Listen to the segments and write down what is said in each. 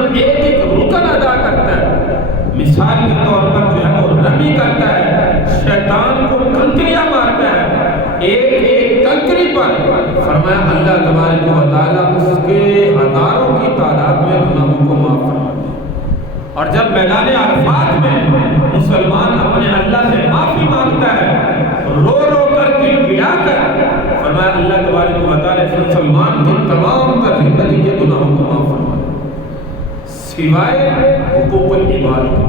جب ایک ایک رکن ادا کرتا ہے، مثال کے طور پر جو ہے وہ رمی کرتا ہے، شیطان کو کنکریاں مارتا ہے، ایک ایک کنکری پر فرمایا اللہ تبارک و تعالیٰ اس کے ہزاروں کی تعداد میں گناہوں کو معاف فرماتا ہے۔ اور جب میدان عرفات میں مسلمان اپنے اللہ سے معافی مانگتا ہے، رو رو کر گڑا کر، فرمایا اللہ تبارک و تعالیٰ اس مسلمان کی تمام تر زندگی کے گناہوں کو معاف فرماتا ہے، سوائے حقوق العباد کے۔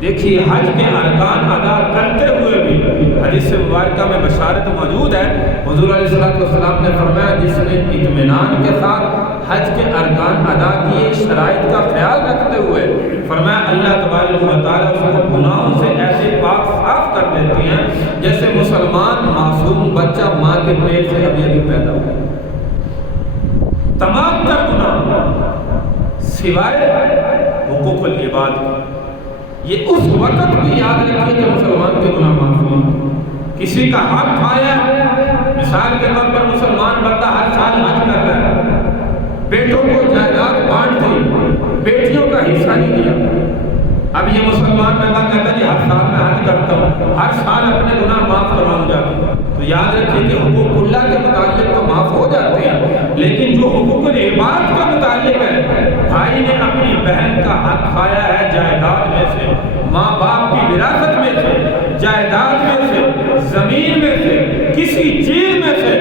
دیکھیے حج کے ارکان ادا کرتے ہوئے بھی حدیث مبارکہ میں بشارت موجود ہے۔ حضور علیہ السلام نے فرمایا جس نے اطمینان کے ساتھ حج کے ارکان ادا کیے، شرائط کا خیال رکھتے ہوئے، فرمایا اللہ تبارک و تعالیٰ اس کو گناہوں سے ایسے پاک صاف کر دیتی ہیں جیسے مسلمان معصوم بچہ ماں کے پیٹ سے ابھی پیدا ہوا۔ تمام تر گناہ سوائے حقوق العباد کے۔ یہ اس وقت بھی یاد رکھیے کہ مسلمان کے گناہ معاف نہیں۔ کسی کا حق کھایا، مثال کے طور پر مسلمان بندہ ہر سال حج کرتا ہے، بیٹوں کو جائیداد بانٹ دی، بیٹیوں کا حصہ نہیں دیا۔ اب یہ مسلمان بندہ کہتا ہے کہ ہر سال میں حج کرتا ہوں، ہر سال اپنے گناہ معاف کرواؤں گا، تو یاد رکھیے کہ حقوق اللہ کے متعلق تو معاف ہو جاتے ہیں، لیکن جو حقوق العباد کا متعلق ہے، بھائی نے اپنی بہن کا حق کھایا ہے جائیداد میں سے، ماں باپ کی وراثت میں سے، جائیداد میں سے، زمین میں سے، کسی چیز میں سے،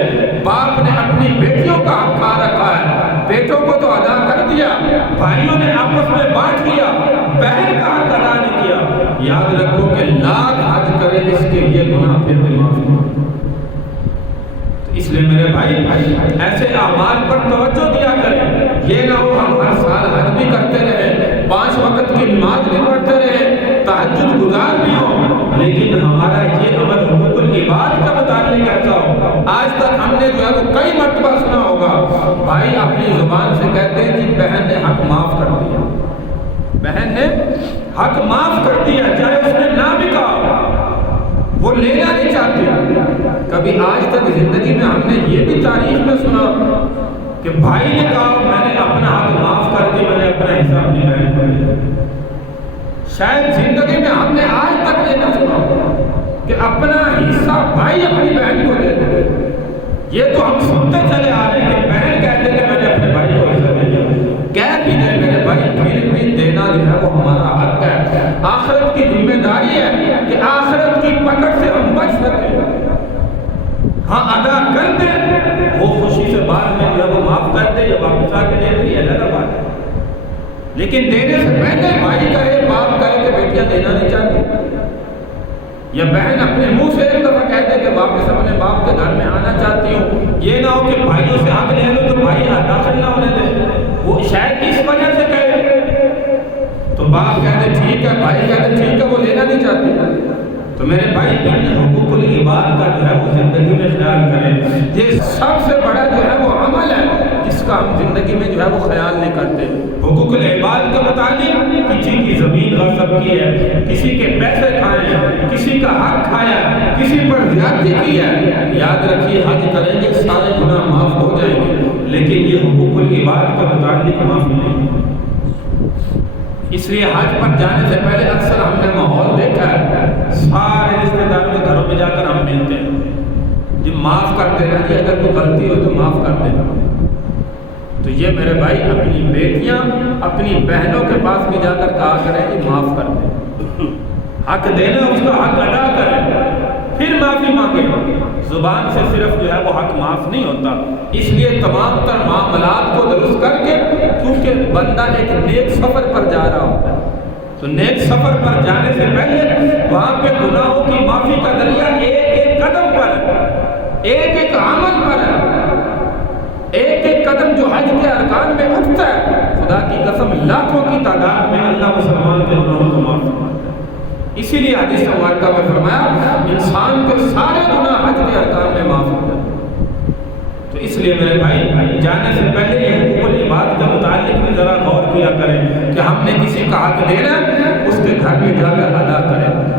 باپ نے اپنی بیٹیوں کا حق کھا رکھا ہے، بیٹوں کو تو ادا کر دیا، بھائیوں نے آپس میں بانٹ لیا، بہن کا حق ادا نہیں کیا۔ یاد رکھو کہ لاکھ حج کرے اس کے یہ گناہ پھر بھی معاف نہیں۔ اس لیے میرے بھائی ایسے اعمال پر توجہ دیا کریں، یہ نہ ہو ہم ہر سال حج بھی کرتے رہے، 5 وقت کی نماز بھی پڑھتے رہے، تہجد گزار بھی ہو، لیکن ہمارا یہ عمل حقوق العباد کا متعلق ایسا ہو۔ آج تک ہم نے جو ہے وہ کئی مرتبہ سنا ہوگا، بھائی اپنی زبان سے کہتے ہیں کہ بہن نے حق معاف کر دیا، بہن نے حق معاف کر دیا، چاہے اس نے نہ بھی کہا، وہ لینا نہیں چاہتے۔ کبھی آج تک زندگی میں ہم نے یہ بھی تاریخ میں سنا کہ بھائی نے کہا میں نے اپنا حق معاف کر کے میں نے اپنا حصہ اپنی بہن کو دیا۔ شاید زندگی میں ہم نے آج تک یہ نہ سنا کہ اپنا حصہ بھائی اپنی بہن کو دے دے۔ یہ تو ہم سنتے چلے آ رہے ہیں کہ بہن کہتے کہ میں نے اپنے بھائی کو حصہ دے دیا، کہہ بھی دے میرے بھائی، پھر بھی دینا جو ہے وہ ہمارا حق ہے۔ آخرت کی ذمہ داری ہے کہ آخرت کی پکڑ سے ہم بچ سکیں۔ ہاں ادا کر دیں، وہ خوشی سے بعد میں جو ہے وہ معاف کر دے یا واپس آ کے دے دے، یہ الگ بات ہے، لیکن دینے سے پہلے بھائی کہے، باپ کہے کہ بیٹیاں دینا نہیں چاہتی، یا بہن اپنے منہ سے ایک دفعہ کہہ دے کہ واپس اپنے باپ کے گھر میں آنا چاہتی ہوں۔ یہ نہ ہو کہ بھائیوں سے حق لے لو تو بھائی داخل نہ ہونے دے، وہ شاید اس وجہ سے کہے، تو باپ کہتے ٹھیک ہے، بھائی کہتے ٹھیک ہے، وہ لینا نہیں چاہتی۔ تو میرے بھائی حقوق العباد کا جو ہے وہ زندگی میں خیال کریں۔ یہ سب سے بڑا جو ہے وہ عمل ہے جس کا ہم زندگی میں جو ہے وہ خیال نہیں کرتے۔ حقوق العباد کے متعلق کسی کی زمین غصب کی ہے، کسی کے پیسے کھائے، کسی کا حق کھایا، کسی پر زیادتی کی ہے، یاد رکھیے حج کریں گے سارے گناہ معاف ہو جائیں گے، لیکن یہ حقوق العباد کے متعلق معافی نہیں۔ اس لیے حج پر جانے سے پہلے اکثر ہم نے ماحول دیکھا ہے، سارے رشتہ داروں کے گھروں میں جا کر ہم ملتے ہیں، جی معاف کر دینا، جی اگر کوئی غلطی ہو تو معاف کر دینا۔ تو یہ میرے بھائی اپنی بیٹیاں اپنی بہنوں کے پاس بھی جا کر کہا کریں کہ معاف کر دیں، حق دینا اس کا حق ادا کریں، پھر معافی مانگیں۔ زبان سے صرف جو ہے وہ حق معاف نہیں ہوتا، اس لیے تمام تر معاملات کو درست کر کے، کیونکہ بندہ ایک نیک سفر پر جا رہا ہوتا ہے، تو نیک سفر پر جانے سے پہلے وہاں پہ گناہوں کی معافی کا ذریعہ ایک ایک قدم پر ہے، ایک ایک عمل پر ہے، ایک ایک قدم جو حج کے ارکان میں اٹھتا ہے، خدا کی قسم لاکھوں کی تعداد میں اللہ مسلمان کے گناہوں کو معاف کرتا ہے۔ اسی لیے حدیث مبارکہ میں فرمایا انسان کے سارے گناہ حج کے ارکان میں معاف ہو جاتے ہیں۔ تو اس لیے میرے بھائی جانے سے پہلے یہ حقوق العباد کے متعلق بھی ذرا غور کیا کریں کہ ہم نے کسی کا حق دینا ہے اس کے گھر میں جا کر ادا کریں۔